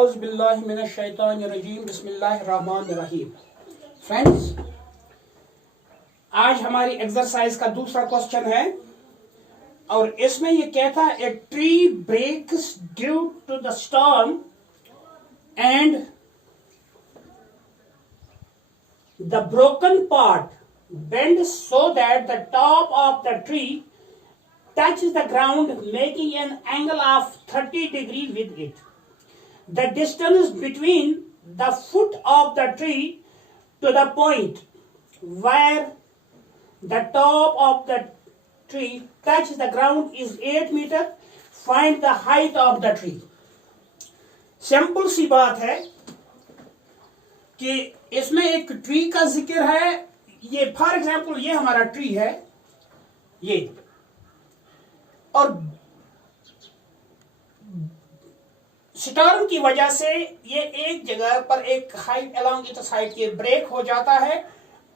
औज़ुबिल्लाहिमिनश्शैतानिर्रजीम बिस्मिल्लाहिर्रहमानिर्रहीम। फ्रेंड्स, आज हमारी एक्सरसाइज का दूसरा क्वेश्चन है और इसमें ये कहता है a tree breaks due to the storm and the broken part bends so that the top of the tree touches the ground, making an angle of 30 degrees with it. The distance between the foot of the tree to the point where the top of the tree touches the ground is 8 meters. Find the height of the tree. Simple सी बात है कि इसमें एक tree का जिक्र है। ये फॉर एग्जाम्पल ये हमारा ट्री है ये, और स्टॉर्म की वजह से ये एक जगह पर एक हाइट अलोंग इट साइड ये ब्रेक हो जाता है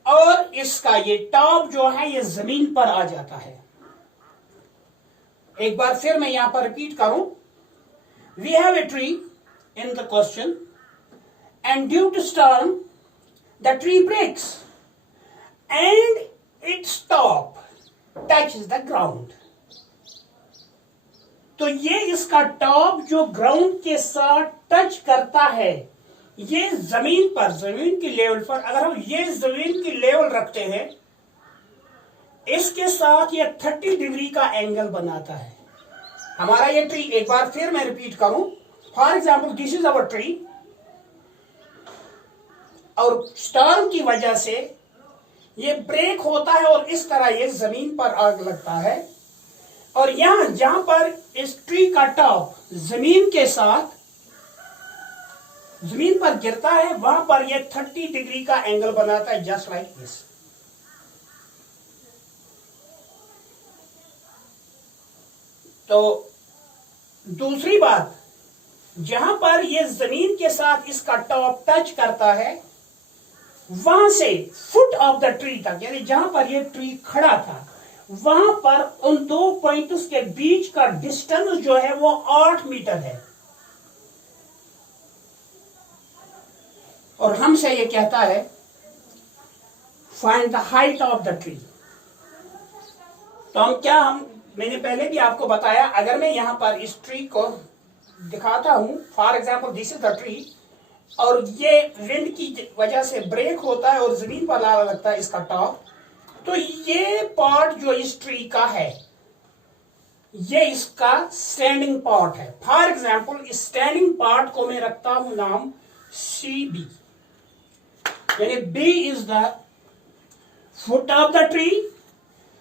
और इसका ये टॉप जो है ये जमीन पर आ जाता है। एक बार फिर मैं यहां पर रिपीट करूं, we have a tree in the question and due to storm the tree breaks and its top touches the ground. तो ये इसका टॉप जो ग्राउंड के साथ टच करता है, ये जमीन की लेवल पर, अगर हम ये जमीन की लेवल रखते हैं, इसके साथ ये 30 डिग्री का एंगल बनाता है हमारा ये ट्री। एक बार फिर मैं रिपीट करूं, for example this is our tree और स्टॉर्म की वजह से ये ब्रेक होता है और इस तरह ये जमीन पर आग लगता है, और यहां जहां पर इस ट्री का टॉप जमीन के साथ जमीन पर गिरता है, वहां पर ये 30 डिग्री का एंगल बनाता है, जस्ट लाइक दिस। तो दूसरी बात, जहां पर ये जमीन के साथ इसका टॉप टच करता है, वहां से फुट ऑफ द ट्री तक, यानी जहां पर ये ट्री खड़ा था, वहां पर उन दो पॉइंट्स के बीच का डिस्टेंस जो है वो 8 मीटर है। और हमसे ये कहता है find the height of the tree. तो मैंने पहले भी आपको बताया, अगर मैं यहां पर इस ट्री को दिखाता हूं, for example this is the tree, और ये विंड की वजह से ब्रेक होता है और जमीन पर ला लगता है इसका टॉप, तो ये पार्ट जो इस ट्री का है ये इसका स्टैंडिंग पार्ट है। फॉर एग्जाम्पल इस स्टैंडिंग पार्ट को मैं रखता हूं नाम CB, यानी B is the foot of the tree,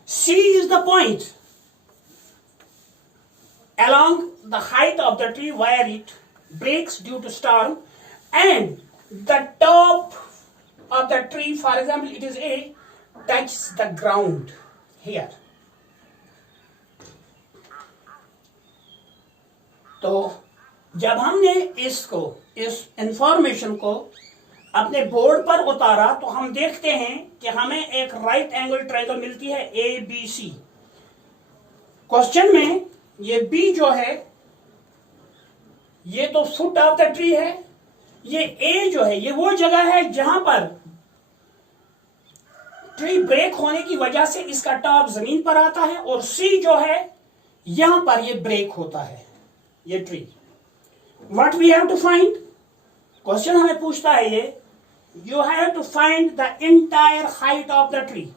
C is the point along the height of the tree where it breaks due to storm, and the top of the tree, for example it is A, touches the ground here. तो जब हमने इस information को अपने board पर उतारा, तो हम देखते हैं कि हमें एक राइट एंगल ट्रायंगल मिलती है ABC। क्वेश्चन में ये B जो है ये तो फुट ऑफ द ट्री है, ये A जो है ये वो जगह है जहां पर ट्री ब्रेक होने की वजह से इसका टॉप जमीन पर आता है, और C जो है यहां पर ये ब्रेक होता है ये tree. What we have to find, question हमें पूछता है ये, you have to find the entire height of the tree.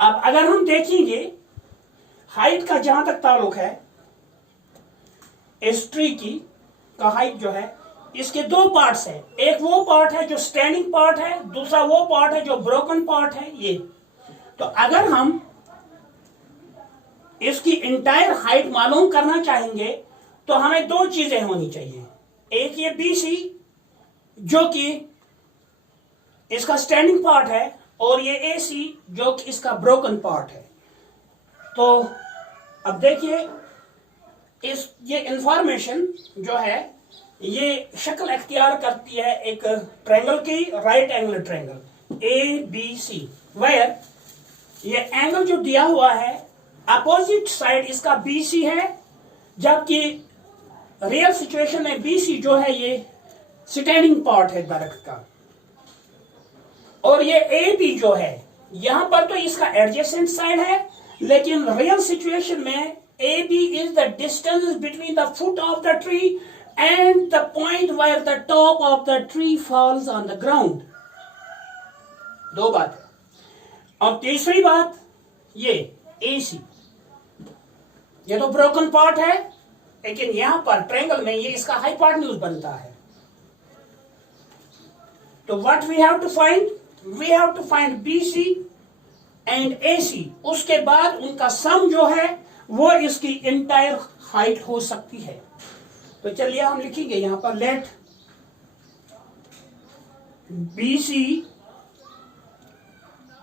अब अगर हम देखेंगे हाइट का जहां तक ताल्लुक है, इस ट्री की का हाइट जो है, इसके दो पार्ट्स हैं, एक वो पार्ट है जो स्टैंडिंग पार्ट है, दूसरा वो पार्ट है जो ब्रोकन पार्ट है ये। तो अगर हम इसकी इंटायर हाइट मालूम करना चाहेंगे तो हमें दो चीजें होनी चाहिए, एक ये BC जो कि इसका स्टैंडिंग पार्ट है, और ये AC जो कि इसका ब्रोकन पार्ट है। तो अब देखिए ये इंफॉर्मेशन जो है ये शक्ल अख्तियार करती है एक ट्रायंगल की, right angle triangle ABC, where ये एंगल जो दिया हुआ है अपोजिट साइड इसका BC है, जबकि रियल सिचुएशन में BC जो है ये स्टैंडिंग पार्ट है दरख्त का, और ये ए बी जो है यहां पर तो इसका एडजेसेंट साइड है, लेकिन रियल सिचुएशन में A B is the distance between the foot of the tree and the point where the top of the tree falls on the ground. दो बात। और तीसरी बात, ये ए सी, ये तो ब्रोकन पार्ट है, लेकिन यहां पर ट्रायंगल में ये इसका हाइपोटेन्यूज बनता है। तो what we have to find, we have to find B C and A C. उसके बाद उनका सम जो है वो इसकी इंटायर हाइट हो सकती है। तो चलिए हम लिखेंगे यहां पर, let B C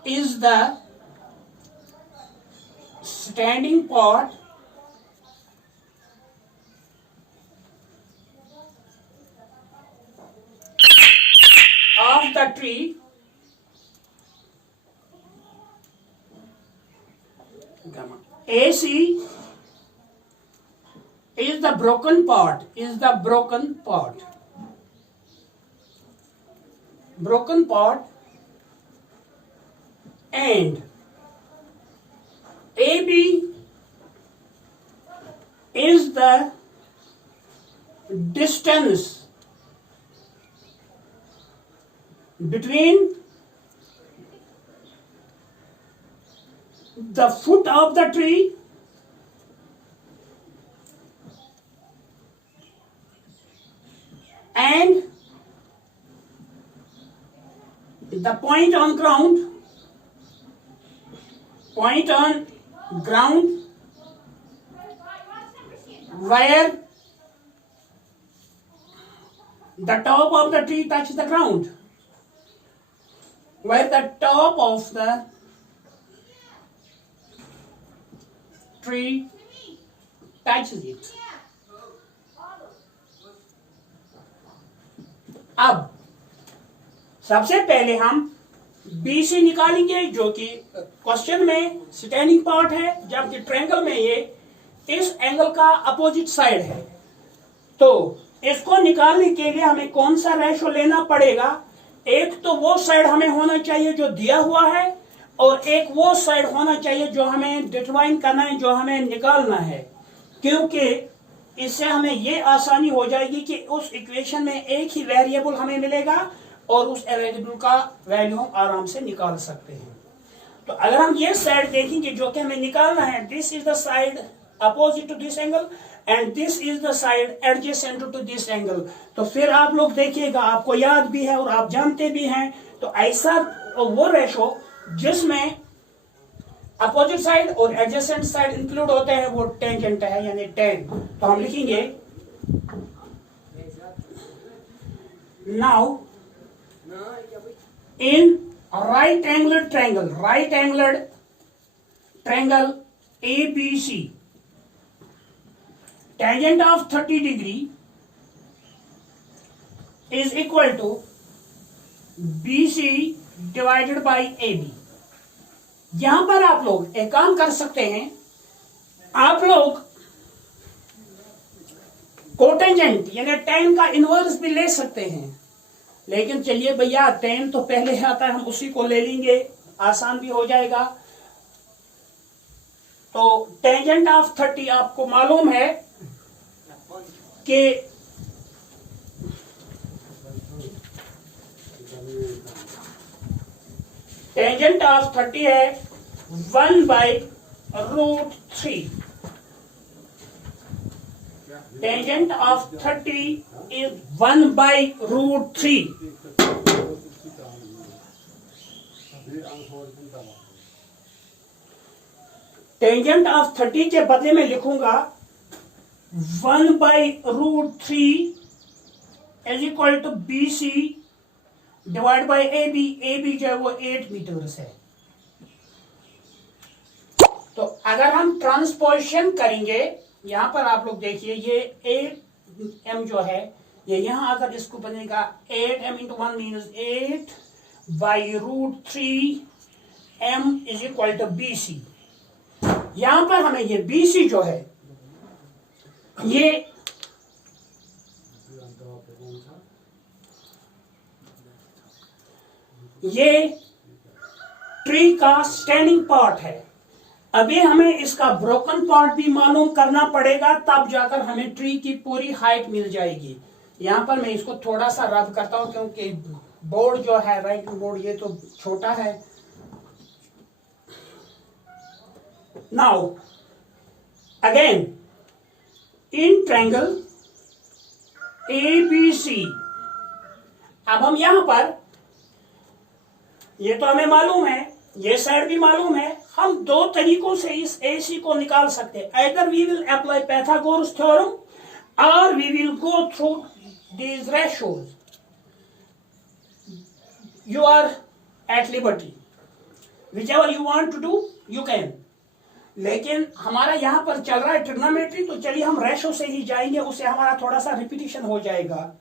is the standing part of the tree AC is the broken part, and AB is the distance between the foot of the tree and the point on ground where the top of the tree touches the ground, where the top of the tree touches it. अब सबसे पहले हम BC निकालेंगे, जो कि question में standing part है, जबकि ट्रायंगल में ये इस एंगल का अपोजिट साइड है। तो इसको निकालने के लिए हमें कौन सा रेशो लेना पड़ेगा? एक तो वो साइड हमें होना चाहिए जो दिया हुआ है, और एक वो साइड होना चाहिए जो हमें डिटरमाइन करना है, जो हमें निकालना है, क्योंकि इससे हमें ये आसानी हो जाएगी कि उस इक्वेशन में एक ही वेरिएबल हमें मिलेगा और उस वेरिएबल का वैल्यू हम आराम से निकाल सकते हैं। तो अगर हम ये साइड देखेंगे जो कि हमें निकालना है, this is the side opposite to this angle and this is the side adjacent to this angle, तो फिर आप लोग देखिएगा, आपको याद भी है और आप जानते भी हैं, तो ऐसा वो रेशो जिसमें अपोजिट साइड और एडजेसेंट साइड इंक्लूड होते हैं वो टेंजेंट है, यानी टेन। तो हम लिखेंगे now in right angled triangle ABC, tangent of 30 degree is equal to BC divided by AB। यहां पर आप लोग एक काम कर सकते हैं, आप लोग कोटेंजेंट यानी tan का इनवर्स भी ले सकते हैं, लेकिन चलिए भैया tan तो पहले आता है, हम उसी को ले लेंगे, आसान भी हो जाएगा। तो टेंजेंट ऑफ 30 आपको मालूम है कि टेंजेंट ऑफ 30 है 1/√3। Tangent of 30 is 1/√3। Tangent of 30 के बदले में लिखूंगा 1/√3 is equal to BC divide by AB। AB जो है वो 8 मीटर्स है। तो अगर हम ट्रांसपोजिशन करेंगे, यहां पर आप लोग देखिए, ये 8m जो है, ये यहां अगर इसको बनेगा 8m × 1 means 8/√3 m is equal to BC। यहां पर हमें ये BC जो है ये ये ट्री का स्टैंडिंग पार्ट है। अभी हमें इसका ब्रोकन पार्ट भी मालूम करना पड़ेगा, तब जाकर हमें ट्री की पूरी हाइट मिल जाएगी। यहां पर मैं इसको थोड़ा सा रब करता हूं क्योंकि बोर्ड जो है राइटिंग बोर्ड ये तो छोटा है। Now again in triangle ABC, अब हम यहां पर, ये तो हमें मालूम है, ये साइड भी मालूम है, हम दो तरीकों से इस AC को निकाल सकते हैं। either we will apply Pythagoras theorem or we will go through these ratios. You are at liberty, whichever you want to do you can. लेकिन हमारा यहां पर चल रहा है ट्रिग्नोमेट्री, तो चलिए हम रेशो से ही जाएंगे, उससे हमारा थोड़ा सा रिपीटिशन हो जाएगा।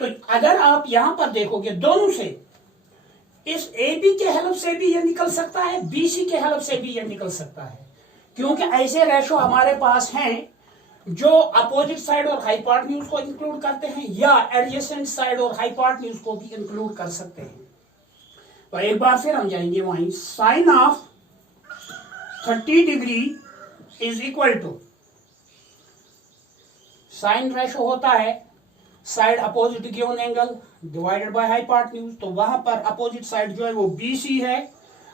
तो अगर आप यहां पर देखोगे दोनों से, इस AB के हेल्प से भी ये निकल सकता है, BC के हेल्प से भी ये निकल सकता है, क्योंकि ऐसे रेशो हमारे पास हैं जो अपोजिट साइड और हाइपोटेन्यूज को इंक्लूड करते हैं या एडजेसेंट साइड और हाइपोटेन्यूज को भी इंक्लूड कर सकते हैं। तो एक बार फिर हम जाएंगे वहीं, sine of 30 degree is equal to, sine ratio होता है side opposite given angle divided by hypotenuse, तो वहां पर अपोजिट साइड जो है वो BC है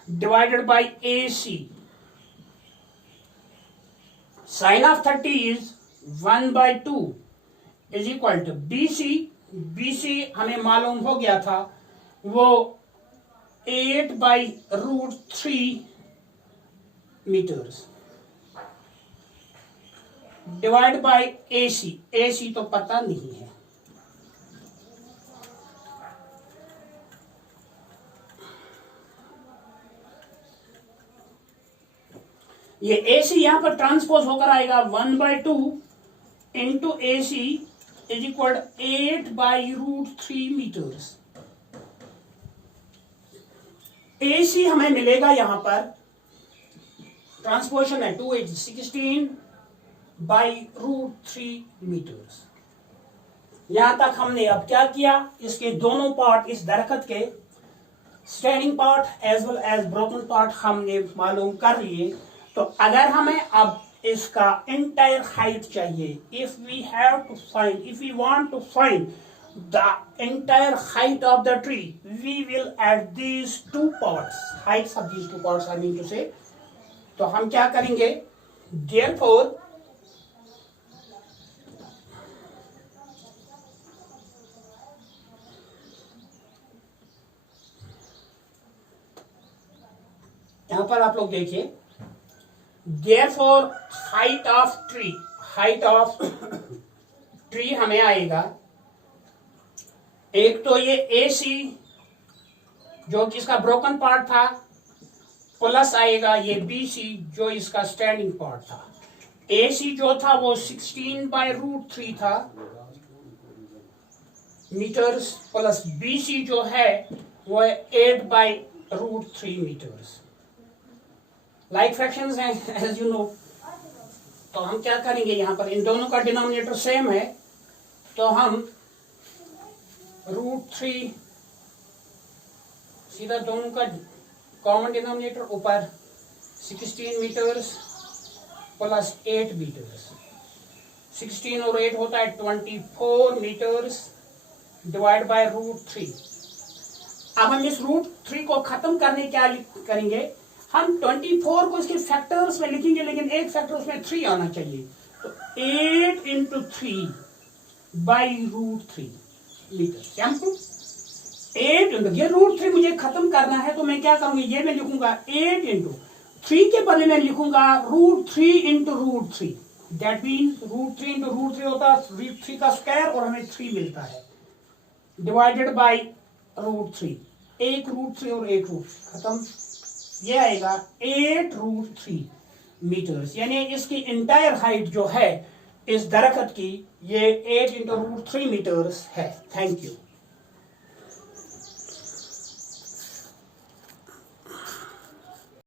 divided by AC। Sine of 30 is 1/2 is equal to BC हमें मालूम हो गया था वो 8/√3 मीटर्स डिवाइड बाय AC तो पता नहीं है। ये AC यहां पर ट्रांसपोज होकर आएगा 1/2 into AC is equal 8/√3 metres. AC हमें मिलेगा यहां पर, ट्रांसपोजिशन है 2 8 16/√3 मीटर्स। यहां तक हमने अब क्या किया, इसके दोनों पार्ट, इस दरख्त के standing part as well as broken part हमने मालूम कर लिए। तो अगर हमें अब इसका इंटायर हाइट चाहिए, if we want to find the entire height of the tree, we will add these two parts, heights of these two parts I mean to say. तो हम क्या करेंगे, देयरफॉर यहां पर आप लोग देखिए, देयरफॉर हाइट ऑफ ट्री हमें आएगा, एक तो ये AC जो कि इसका ब्रोकन पार्ट था, प्लस आएगा ये BC जो इसका स्टैंडिंग पार्ट था। AC जो था वो 16/√3 था मीटर्स, प्लस BC जो है वो 8/√3 मीटर्स। लाइक फ्रैक्शंस हैं एज यू नो। तो हम क्या करेंगे, यहां पर इन दोनों का डिनोमिनेटर सेम है, तो हम √3 सीधा दोनों का कॉमन डिनोमिनेटर ऊपर 16 मीटर्स प्लस 8 मीटर्स, 16 और 8 होता है 24 मीटर्स डिवाइड बाय √3। अब हम इस √3 को खत्म करने क्या करेंगे, हम 24 को इसके फैक्टर्स में लिखेंगे, लेकिन एक फैक्टर उसमें 3 आना चाहिए, तो 8 इंटू 3/√3 मीटर। क्या 8 इंटू, ये √3 मुझे खत्म करना है, तो मैं क्या करूंगी, ये मैं लिखूंगा 8 इंटू 3 के बदले में लिखूंगा √3 इंटू √3, दैट मीन्स √3 इंटू √3 होता है 3 का स्क्वायर और हमें 3 मिलता है, डिवाइडेड बाई √3, एक √3 और एक √3 खत्म, ये आएगा 8√3 मीटर्स। यानी इसकी इंटायर हाइट जो है इस दरख्त की, ये 8 इंटू √3 मीटर्स है। Thank you.